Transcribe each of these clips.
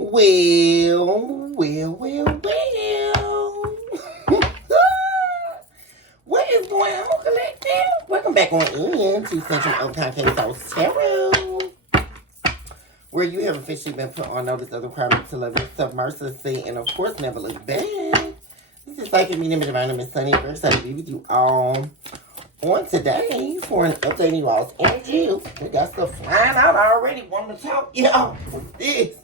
Well. What is going on, collective? Welcome back on in to Central of Concave Tarot, where you have officially been put on notice of the requirement to love yourself mercilessly and, of course, never look back. This is Psychic Medium Divine Name is Sunny. Very excited to be with you all on today for an update on you all's energy. We got stuff flying out already. Want to talk? Yo, this.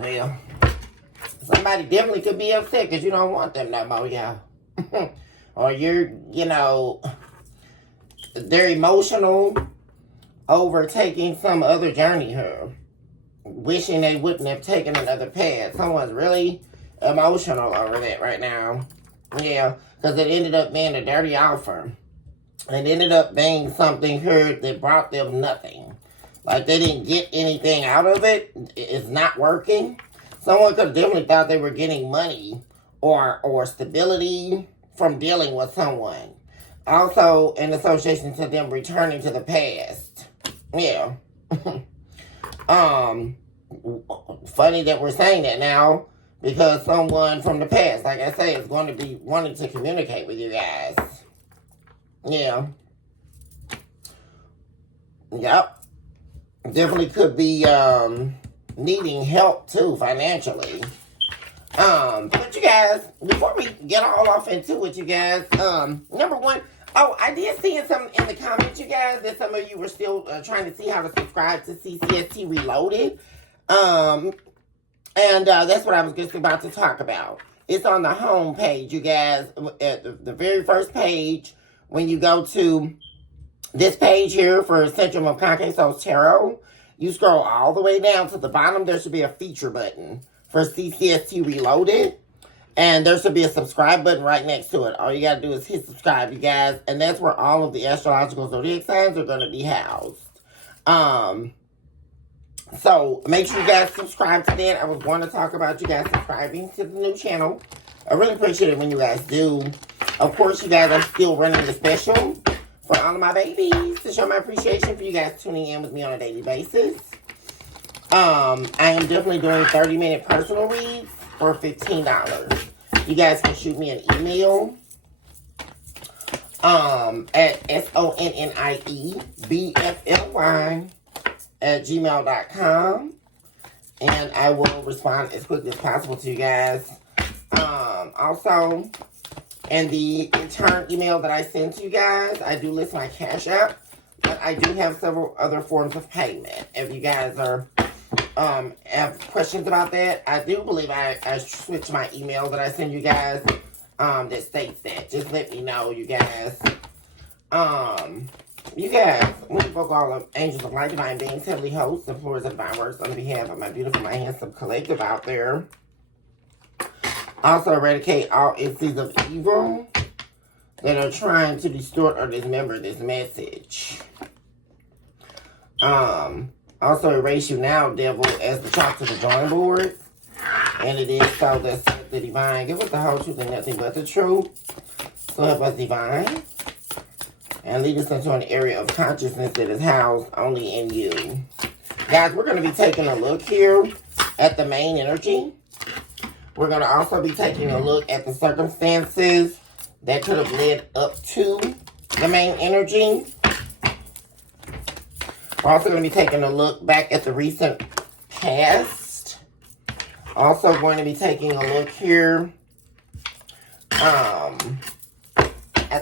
Well, somebody definitely could be upset because you don't want them no more, y'all. Or they're emotional, overtaking some other journey here. Wishing they wouldn't have taken another path. Someone's really emotional over that right now. Yeah, because it ended up being a dirty offer. It ended up being something here that brought them nothing. Like they didn't get anything out of it. It's not working. Someone could have definitely thought they were getting money or stability from dealing with someone. Also, in association to them returning to the past. Yeah. Funny that we're saying that now because someone from the past, like I say, is going to be wanting to communicate with you guys. Yeah. Yep. Definitely could be needing help too financially. But you guys, before we get all off into it, you guys, number one, I did see some in the comments, you guys, that some of you were still trying to see how to subscribe to CCST Reloaded. And that's what I was just about to talk about. It's on the home page, you guys, at the very first page. When you go to this page here for Central of Concave Tarot, you scroll all the way down to the bottom. There should be a feature button for CCST Reloaded. And there should be a subscribe button right next to it. All you got to do is hit subscribe, you guys. And that's where all of the astrological zodiac signs are going to be housed. So make sure you guys subscribe to that. I was going to talk about you guys subscribing to the new channel. I really appreciate it when you guys do. Of course, you guys are still running the special for all of my babies to show my appreciation for you guys tuning in with me on a daily basis. I am definitely doing 30-minute personal reads for $15. You guys can shoot me an email at sonniebfly@gmail.com, and I will respond as quickly as possible to you guys. Also, in the return email that I send to you guys, I do list my Cash App, but I do have several other forms of payment. If you guys are have questions about that, I do believe I switched my email that I send you guys that states that. Just let me know, you guys. We invoke all of angels of light, divine beings, heavenly hosts, and floors of divine works on behalf of my beautiful, my handsome collective out there. Also eradicate all entities of evil that are trying to distort or dismember this message. Also erase you now, devil, as the chalk to the drawing board. And it is so that the divine give us the whole truth and nothing but the truth. So help us, divine. And lead us into an area of consciousness that is housed only in you. Guys, we're going to be taking a look here at the main energy. We're going to also be taking a look at the circumstances that could have led up to the main energy. We're also going to be taking a look back at the recent past. Also going to be taking a look here at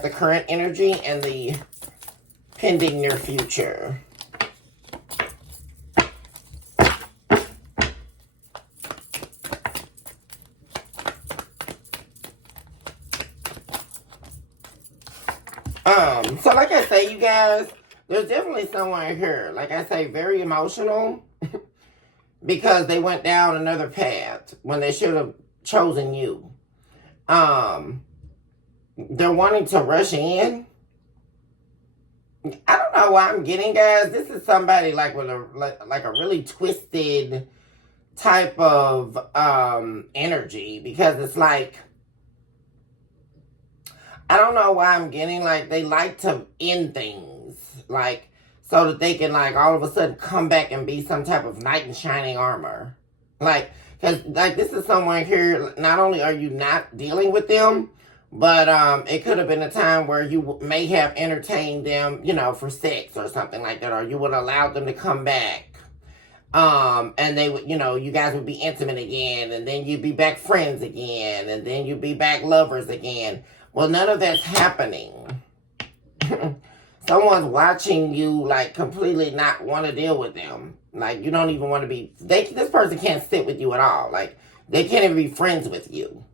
the current energy and the pending near future. So like I say, you guys, there's definitely someone here, like I say, very emotional because they went down another path when they should have chosen you. They're wanting to rush in. I don't know why I'm getting, guys. This is somebody like with a really twisted type of energy, because it's like, I don't know why I'm getting like they like to end things. Like so that they can like all of a sudden come back and be some type of knight in shining armor. Like, because like this is someone here, not only are you not dealing with them, but it could have been a time where you may have entertained them, you know, for sex or something like that, or you would allow them to come back. And they would, you know, you guys would be intimate again, and then you'd be back friends again, and then you'd be back lovers again. Well, none of that's happening. Someone's watching you, like, completely not want to deal with them. Like, you don't even want to be, this person can't sit with you at all. Like, they can't even be friends with you.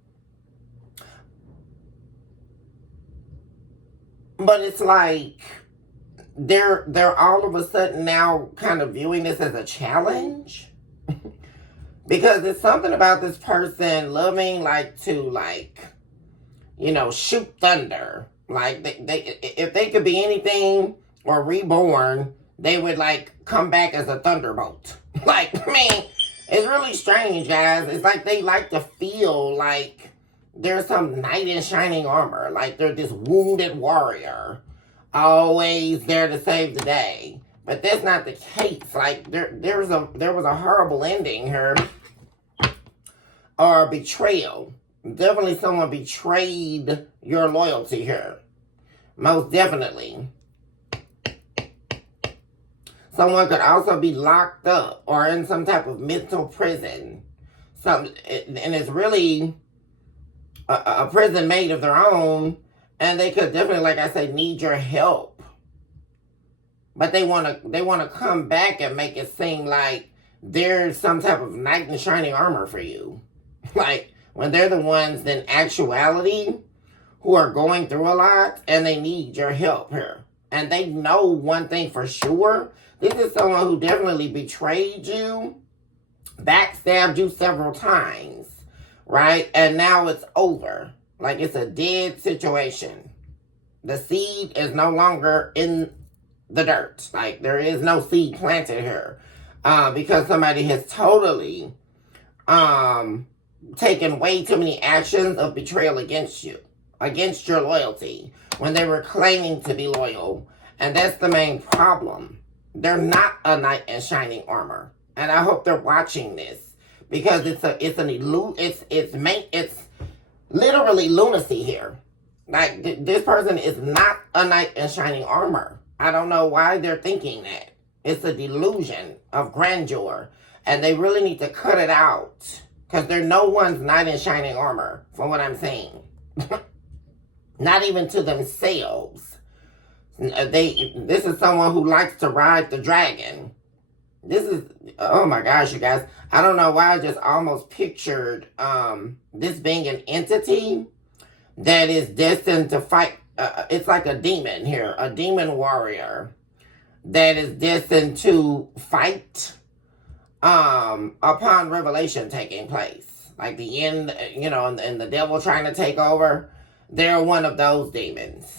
But it's like, they're all of a sudden now kind of viewing this as a challenge. Because it's something about this person loving, like, to, like, you know, shoot thunder. Like, they if they could be anything or reborn, they would, like, come back as a thunderbolt. Like, I mean, it's really strange, guys. It's like they like to feel like they're some knight in shining armor. Like, they're this wounded warrior, always there to save the day. But that's not the case. Like, there was a horrible ending here. Or betrayal. Definitely someone betrayed your loyalty here. Most definitely. Someone could also be locked up or in some type of mental prison. And it's really a prison made of their own. And they could definitely, like I say, need your help. But they want to come back and make it seem like there's some type of knight in shining armor for you. Like, when they're the ones in actuality who are going through a lot and they need your help here. And they know one thing for sure. This is someone who definitely betrayed you, backstabbed you several times, right? And now it's over. Like, it's a dead situation. The seed is no longer in the dirt. Like, there is no seed planted here. Because somebody has totally taken way too many actions of betrayal against you, against your loyalty, when they were claiming to be loyal. And that's the main problem. They're not a knight in shining armor. And I hope they're watching this, because it's literally lunacy here. Like, this person is not a knight in shining armor. I don't know why they're thinking that. It's a delusion of grandeur. And they really need to cut it out. Because they're no one's knight in shining armor, from what I'm saying. Not even to themselves. This is someone who likes to ride the dragon. This is, oh my gosh, you guys. I don't know why I just almost pictured this being an entity that is destined to fight. It's like a demon here, a demon warrior that is destined to fight upon revelation taking place. Like the end, you know, and the devil trying to take over. They're one of those demons.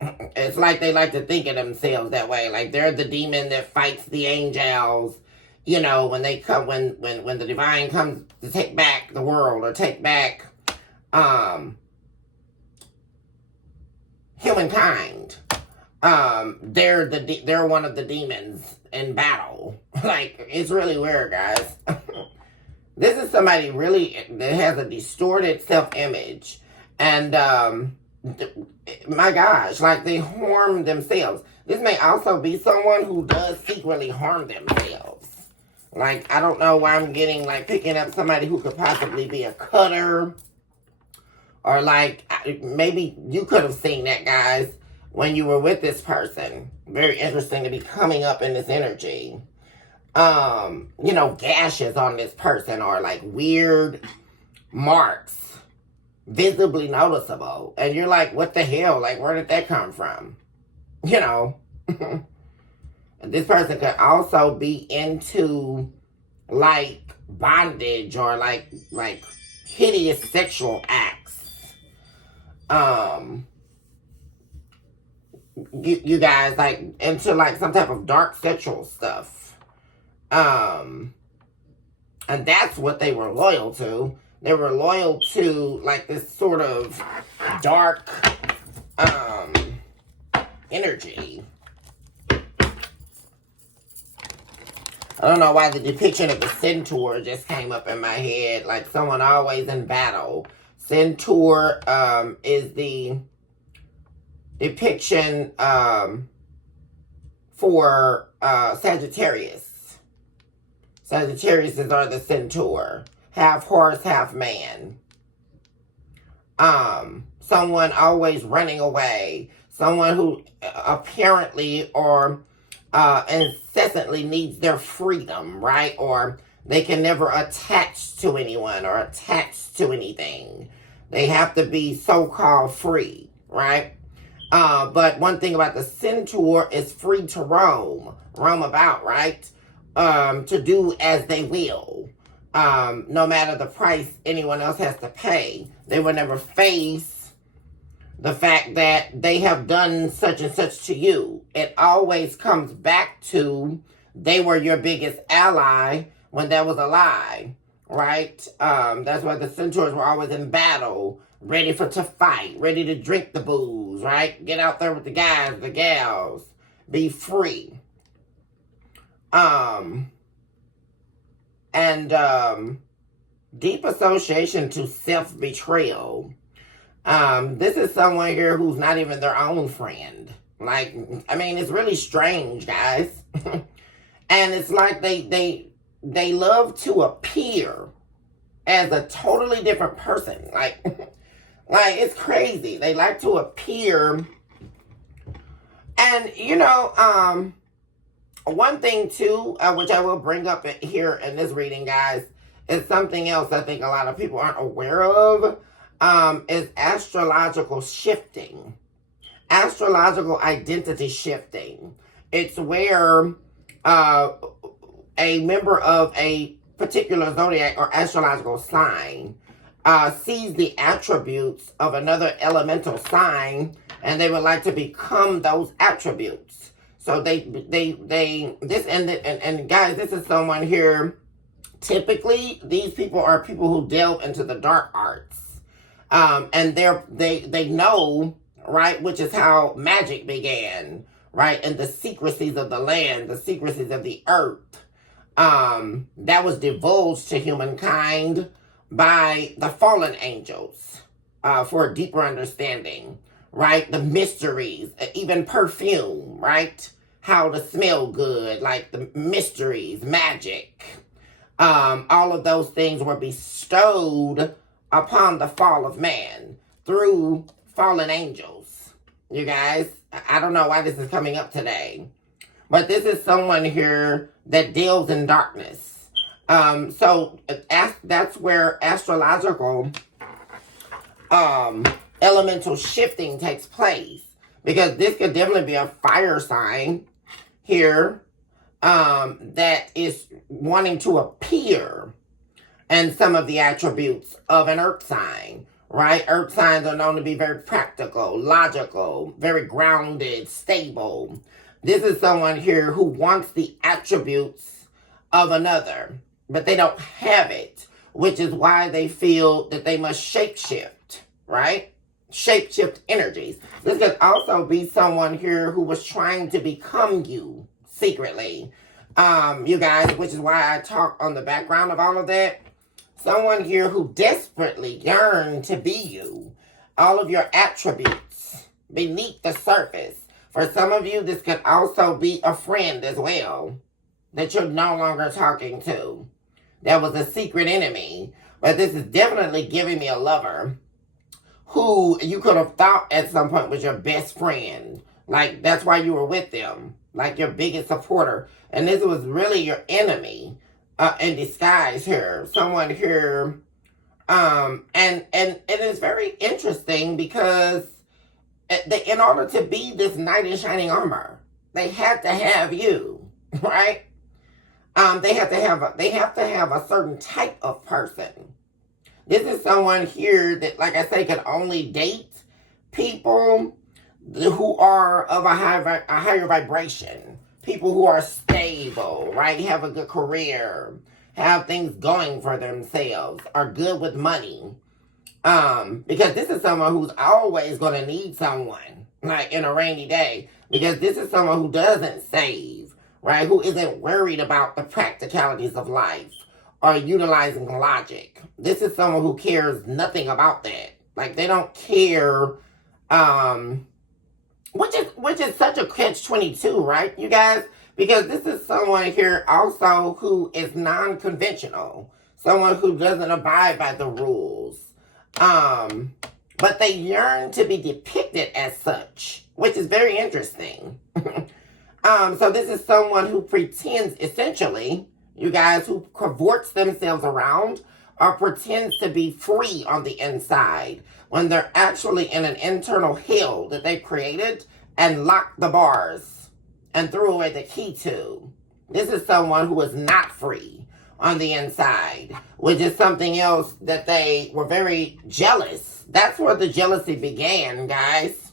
It's like they like to think of themselves that way. Like they're the demon that fights the angels. You know, when they come, when the divine comes to take back the world or take back humankind, they're one of the demons in battle. Like, it's really weird, guys. This is somebody really that has a distorted self-image, and my gosh, like they harm themselves. This may also be someone who does secretly harm themselves. Like, I don't know why I'm getting, like, picking up somebody who could possibly be a cutter. Or, like, maybe you could have seen that, guys, when you were with this person. Very interesting to be coming up in this energy. You know, gashes on this person or, like, weird marks. Visibly noticeable. And you're like, what the hell? Like, where did that come from? You know. This person could also be into, like, bondage or, like hideous sexual acts. You guys, like, into, like, some type of dark sexual stuff. And that's what they were loyal to. They were loyal to, like, this sort of dark, energy. I don't know why the depiction of the Centaur just came up in my head, like someone always in battle. Centaur is the depiction for Sagittarius. Sagittarius are the Centaur. Half horse, half man. Someone always running away. Someone who apparently or incessantly needs their freedom, right? Or they can never attach to anyone or attach to anything. They have to be so-called free, right? But one thing about the Centaur is free to roam about, right? To do as they will. No matter the price anyone else has to pay. They will never face the fact that they have done such and such to you. It always comes back to they were your biggest ally when that was a lie, right? That's why the Centaurs were always in battle, ready to fight, ready to drink the booze, right? Get out there with the guys, the gals, be free. Deep association to self-betrayal. This is someone here who's not even their own friend. Like, I mean, it's really strange, guys. And it's like they love to appear as a totally different person. Like, it's crazy. They like to appear. And, you know, one thing, too, which I will bring up here in this reading, guys, is something else I think a lot of people aren't aware of. Is astrological shifting. Astrological identity shifting. It's where a member of a particular zodiac or astrological sign sees the attributes of another elemental sign, and they would like to become those attributes. So and guys, this is someone here. Typically, these people are people who delve into the dark arts. And they know, right, which is how magic began, right, and the secrecies of the land, the secrecies of the earth, that was divulged to humankind by the fallen angels, for a deeper understanding, right, the mysteries, even perfume, right, how to smell good, like the mysteries, magic, all of those things were bestowed upon the fall of man through fallen angels. You guys, I don't know why this is coming up today, but this is someone here that deals in darkness. So that's where astrological elemental shifting takes place, because this could definitely be a fire sign here that is wanting to appear and some of the attributes of an earth sign, right? Earth signs are known to be very practical, logical, very grounded, stable. This is someone here who wants the attributes of another, but they don't have it, which is why they feel that they must shapeshift, right? Shapeshift energies. This could also be someone here who was trying to become you secretly, you guys, which is why I talk on the background of all of that. Someone here who desperately yearned to be you. All of your attributes beneath the surface. For some of you, this could also be a friend as well that you're no longer talking to. That was a secret enemy. But this is definitely giving me a lover who you could have thought at some point was your best friend. Like, that's why you were with them. Like, your biggest supporter. And this was really your enemy. In disguise here, someone here, and it's very interesting because in order to be this knight in shining armor, they had to have you, right? They have to have a certain type of person. This is someone here that, like I say, can only date people who are of a higher vibration. People who are stable, right? Have a good career, have things going for themselves, are good with money. Because this is someone who's always going to need someone, like in a rainy day. Because this is someone who doesn't save, right? Who isn't worried about the practicalities of life or utilizing logic. This is someone who cares nothing about that. Like, they don't care, which is such a catch-22, right, you guys? Because this is someone here also who is non-conventional, someone who doesn't abide by the rules. But they yearn to be depicted as such, which is very interesting. So this is someone who pretends, essentially, you guys, who cavorts themselves around or pretends to be free on the inside when they're actually in an internal hell that they created and locked the bars and threw away the key to. This is someone who is not free on the inside, which is something else that they were very jealous. That's where the jealousy began, guys.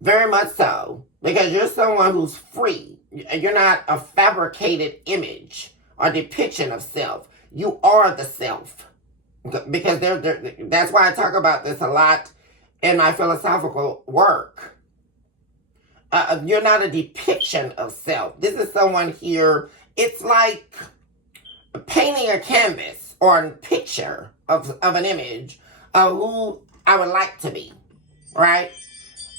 Very much so. Because you're someone who's free. You're not a fabricated image or depiction of self. You are the self. Because that's why I talk about this a lot in my philosophical work. You're not a depiction of self. This is someone here, it's like painting a canvas or a picture of an image of who I would like to be, right?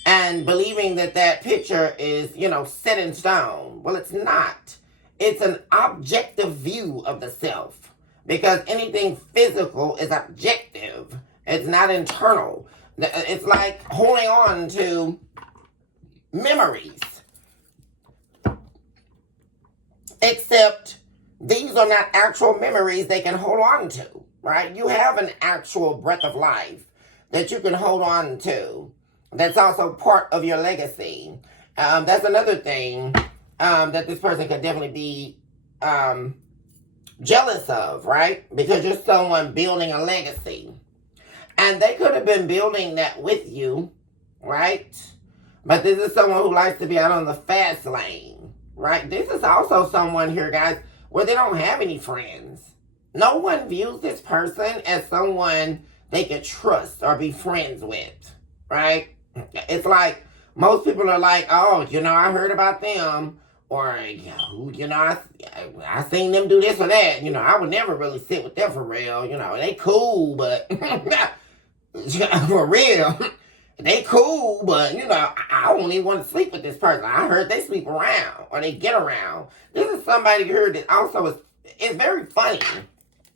And believing that that picture is, set in stone. Well, it's not. It's an objective view of the self. Because anything physical is objective. It's not internal. It's like holding on to memories. Except these are not actual memories they can hold on to, right? You have an actual breath of life that you can hold on to. That's also part of your legacy. That's another thing that this person could definitely be jealous of, right? Because you're someone building a legacy. And they could have been building that with you, right? But this is someone who likes to be out on the fast lane, right? This is also someone here, guys, where they don't have any friends. No one views this person as someone they could trust or be friends with, right? It's like most people are like, oh, I heard about them, or, I seen them do this or that. I would never really sit with them for real. They cool, but for real, they cool, but, I don't even want to sleep with this person. I heard they sleep around or they get around. This is somebody here that also is very funny.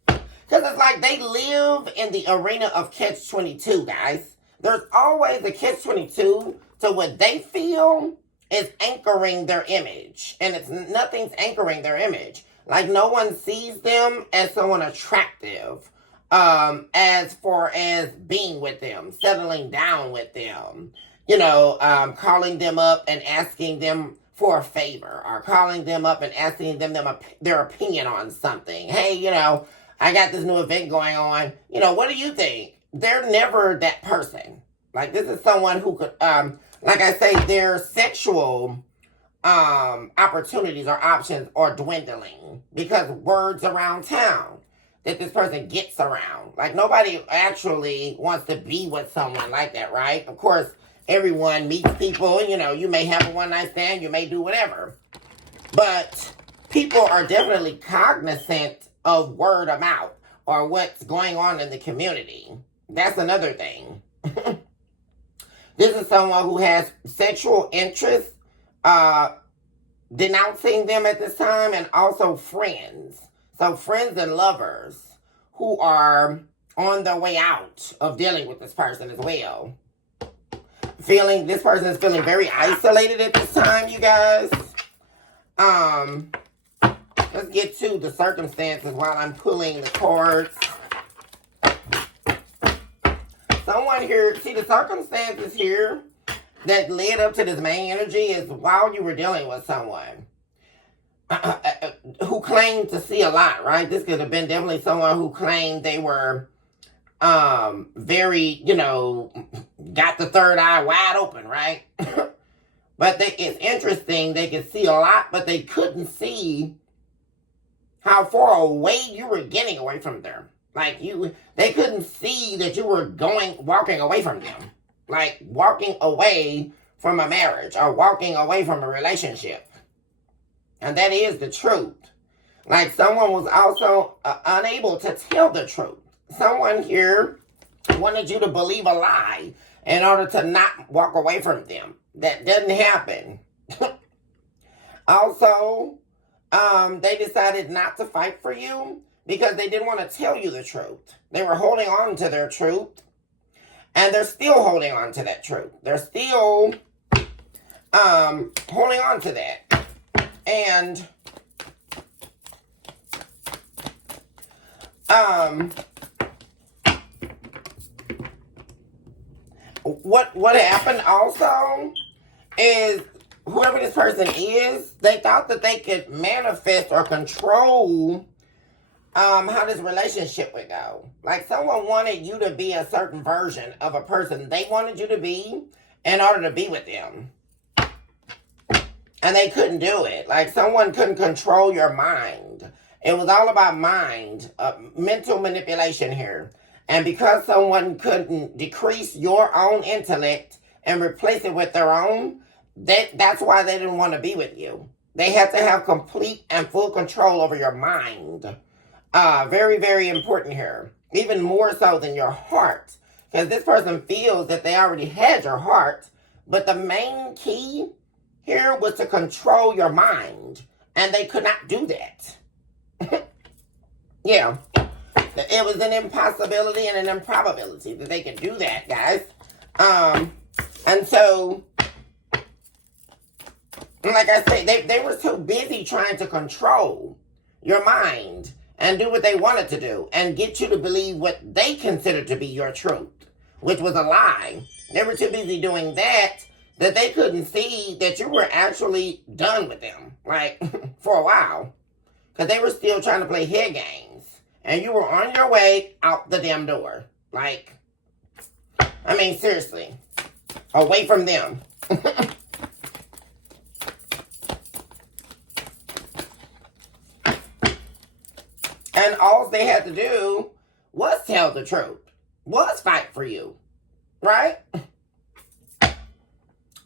Because it's like they live in the arena of catch-22, guys. There's always a catch-22 to what they feel is anchoring their image. And nothing's anchoring their image. Like, no one sees them as someone attractive. As far as being with them, settling down with them. Calling them up and asking them for a favor. Or calling them up and asking them their opinion on something. Hey, I got this new event going on. What do you think? They're never that person. Like, this is someone who could, like I say, their sexual opportunities or options are dwindling because words around town that this person gets around. Like, nobody actually wants to be with someone like that, right? Of course, everyone meets people. You may have a one-night stand. You may do whatever. But people are definitely cognizant of word of mouth or what's going on in the community. That's another thing. This is someone who has sexual interest, denouncing them at this time, and also friends. So friends and lovers who are on their way out of dealing with this person as well. This person is feeling very isolated at this time, you guys. Let's get to the circumstances while I'm pulling the cards. Someone here, see the circumstances here that led up to this main energy is while you were dealing with someone who claimed to see a lot, right? This could have been definitely someone who claimed they were very, got the third eye wide open, right? But it's interesting, they could see a lot, but they couldn't see how far away you were getting away from them. Like, they couldn't see that you were walking away from them. Like, walking away from a marriage or walking away from a relationship. And that is the truth. Like someone was also unable to tell the truth. Someone here wanted you to believe a lie in order to not walk away from them. That doesn't happen. Also, they decided not to fight for you because they didn't want to tell you the truth. They were holding on to their truth, and they're still holding on to that truth. They're still holding on to that. And what happened also is whoever this person is, they thought that they could manifest or control how this relationship would go. Like someone wanted you to be a certain version of a person they wanted you to be in order to be with them. And they couldn't do it. Like someone couldn't control your mind. It was all about mind, mental manipulation here. And because someone couldn't decrease your own intellect and replace it with their own, that's why they didn't want to be with you. They had to have complete and full control over your mind. Very, very important here. Even more so than your heart. Because this person feels that they already had your heart. But the main key here was to control your mind. And they could not do that. Yeah. It was an impossibility and an improbability that they could do that, guys. And so, like I say, they were so busy trying to control your mind and do what they wanted to do and get you to believe what they considered to be your truth, which was a lie. They were too busy doing that they couldn't see that you were actually done with them, like, for a while. Because they were still trying to play head games. And you were on your way out the damn door. Like, I mean, seriously. Away from them. And all they had to do was tell the truth. Was fight for you. Right?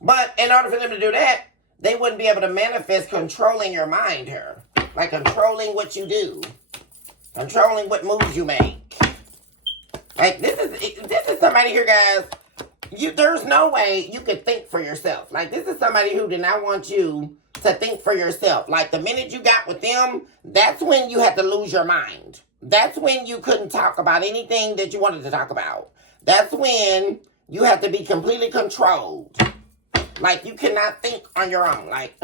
But in order for them to do that, they wouldn't be able to manifest controlling your mind here. Like controlling what you do. Controlling what moves you make. Like this is somebody here, guys. There's no way you could think for yourself. Like this is somebody who did not want you to think for yourself. Like the minute you got with them, that's when you had to lose your mind. That's when you couldn't talk about anything that you wanted to talk about. That's when you had to be completely controlled. Like you cannot think on your own. Like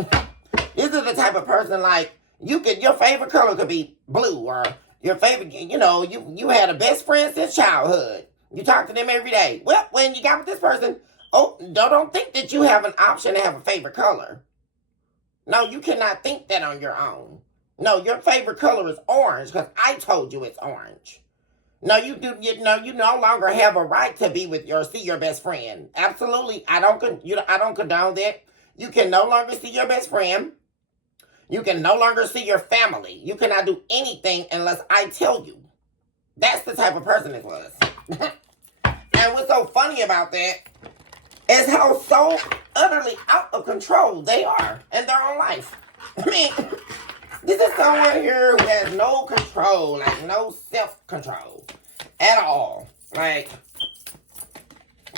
this is the type of person like your favorite color could be blue, or your favorite, you had a best friend since childhood. You talk to them every day. Well, when you got with this person, don't think that you have an option to have a favorite color. No, you cannot think that on your own. No, your favorite color is orange because I told you it's orange. No, you no longer have a right to see your best friend. Absolutely, I don't condone that. You can no longer see your best friend. You can no longer see your family. You cannot do anything unless I tell you. That's the type of person it was. And what's so funny about that is how so utterly out of control they are in their own life. I mean, this is someone here who has no control, like no self-control at all. Like,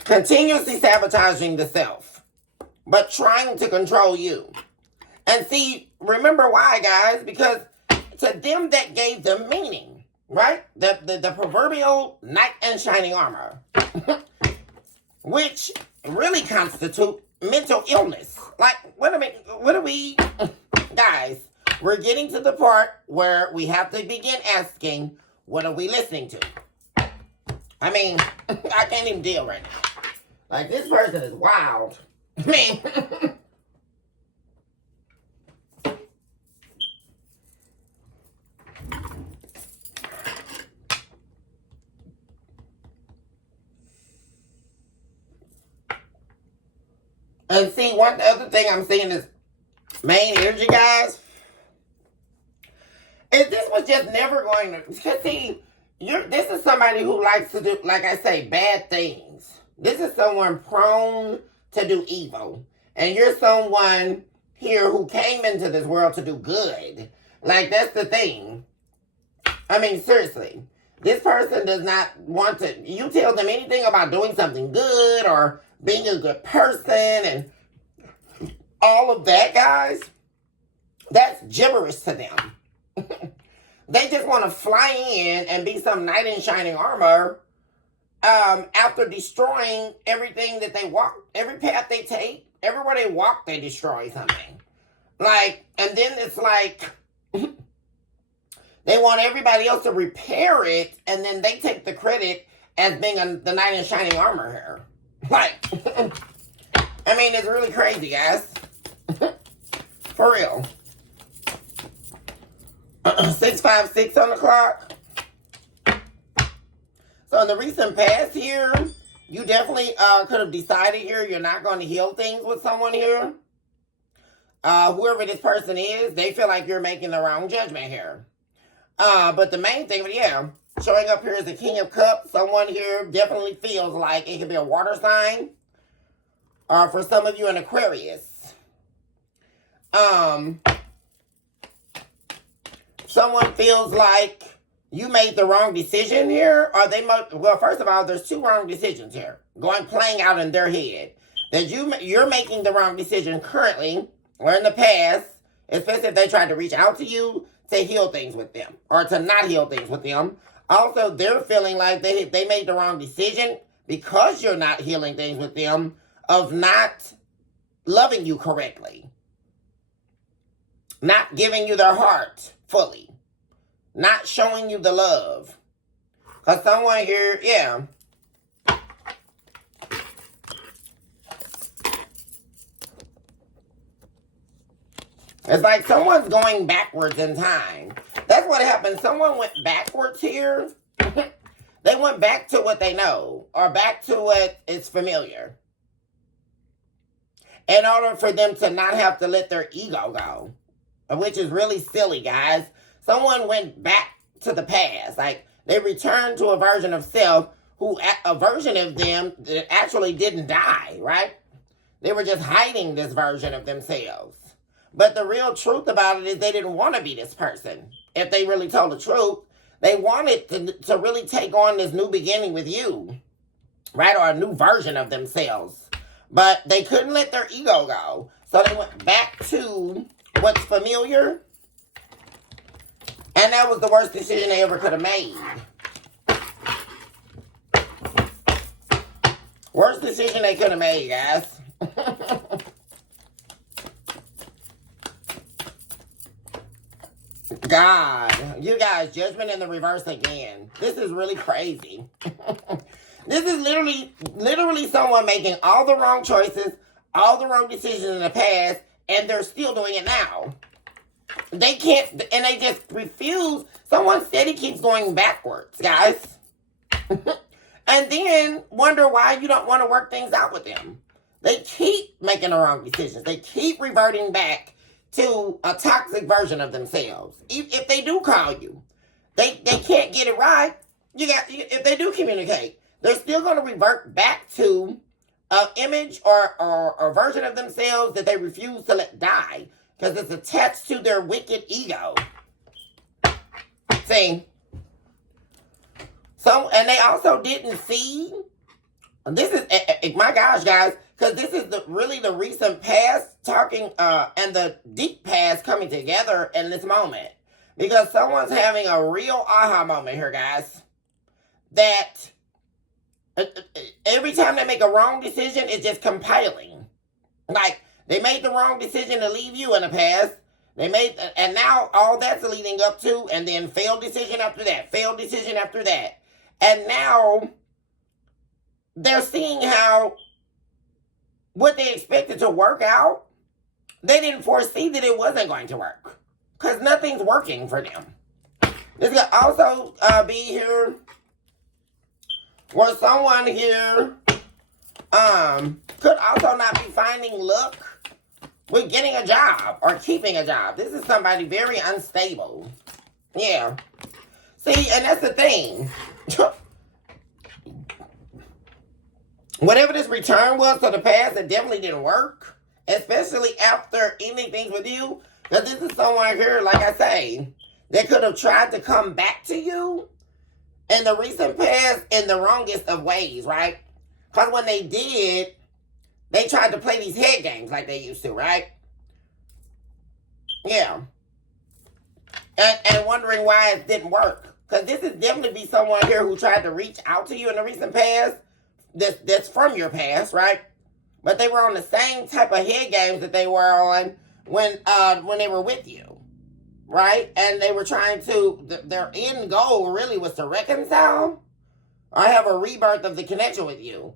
continuously sabotaging the self, but trying to control you. And see, remember why, guys? Because to them that gave them meaning, right? The proverbial knight in shining armor, which really constitute mental illness. Like, what are we, guys? We're getting to the part where we have to begin asking, what are we listening to? I mean, I can't even deal right now. Like, this person is wild. I mean, and see, one other thing I'm seeing is main energy, guys. Is this was just never going to, because see, this is somebody who likes to do, like I say, bad things. This is someone prone to do evil. And you're someone here who came into this world to do good. Like, that's the thing. I mean, seriously. This person does not want to... You tell them anything about doing something good or being a good person and all of that, guys, that's gibberish to them. They just want to fly in and be some knight in shining armor after destroying everything that they walk, every path they take, everywhere they walk, they destroy something. Like, and then it's like... They want everybody else to repair it, and then they take the credit as being the knight in shining armor here. Like, I mean, it's really crazy, guys. For real. 656 on the clock. So in the recent past here, you definitely could have decided here you're not going to heal things with someone here. Whoever this person is, they feel like you're making the wrong judgment here. But the main thing, yeah, showing up here is the King of Cups. Someone here definitely feels like it could be a water sign. Or for some of you, an Aquarius. Someone feels like you made the wrong decision here. Or they might, well, first of all, there's two wrong decisions here. Playing out in their head. That you're making the wrong decision currently, or in the past, especially if they tried to reach out to you to heal things with them, or to not heal things with them. Also, they're feeling like they made the wrong decision because you're not healing things with them, of not loving you correctly. Not giving you their heart fully. Not showing you the love. Because someone here, yeah. It's like someone's going backwards in time. That's what happened. Someone went backwards here. They went back to what they know, or back to what is familiar, in order for them to not have to let their ego go, which is really silly, guys. Someone went back to the past. Like, they returned to a version of self a version of them that actually didn't die, right? They were just hiding this version of themselves. But the real truth about it is they didn't want to be this person. If they really told the truth, they wanted to really take on this new beginning with you, right? Or a new version of themselves. But they couldn't let their ego go. So they went back to what's familiar. And that was the worst decision they ever could have made. Worst decision they could have made, guys. God, you guys, judgment in the reverse again. This is really crazy. This is literally someone making all the wrong choices, all the wrong decisions in the past, and they're still doing it now. They can't, and they just refuse. Someone steady keeps going backwards, guys. And then wonder why you don't want to work things out with them. They keep making the wrong decisions. They keep reverting back to a toxic version of themselves. If they do call you, they can't get it right. If they do communicate, they're still going to revert back to an image or a version of themselves that they refuse to let die because it's attached to their wicked ego. See? So, and they also didn't see. This is, my gosh, guys. Because this is really the recent past talking and the deep past coming together in this moment. Because someone's having a real aha moment here, guys. That every time they make a wrong decision, it's just compiling. Like, they made the wrong decision to leave you in the past. And now all that's leading up to, and then failed decision after that, failed decision after that. And now they're seeing how what they expected to work out, they didn't foresee that it wasn't going to work. Because nothing's working for them. This could also be here where someone here could also not be finding luck with getting a job or keeping a job. This is somebody very unstable. Yeah. See, and that's the thing. Whatever this return was to the past, it definitely didn't work. especially after ending things with you. Because this is someone here, like I say, that could have tried to come back to you in the recent past in the wrongest of ways, right? Because when they did, they tried to play these head games like they used to, right? Yeah. And wondering why it didn't work. Because this is definitely be someone here who tried to reach out to you in the recent past. That's from your past, right? But they were on the same type of head games that they were on when they were with you, right? And they were trying to, their end goal really was to reconcile or have a rebirth of the connection with you.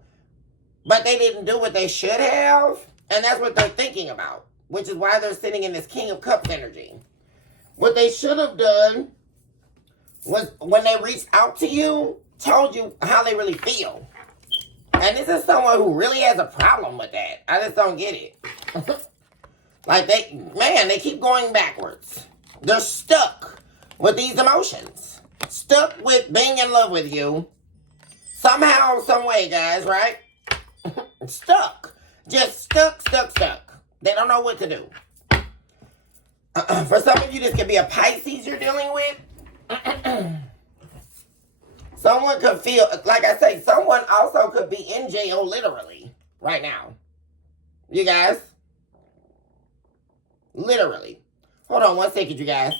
But they didn't do what they should have, and that's what they're thinking about, which is why they're sitting in this King of Cups energy. What they should have done was, when they reached out to you, told you how they really feel. And this is someone who really has a problem with that. I just don't get it. Like, they keep going backwards. They're stuck with these emotions. Stuck with being in love with you. Somehow, some way, guys, right? Stuck. Just stuck. They don't know what to do. For some of you, this could be a Pisces you're dealing with. Someone could feel, like I say, someone also could be in jail literally right now. You guys? Literally. Hold on one second, you guys.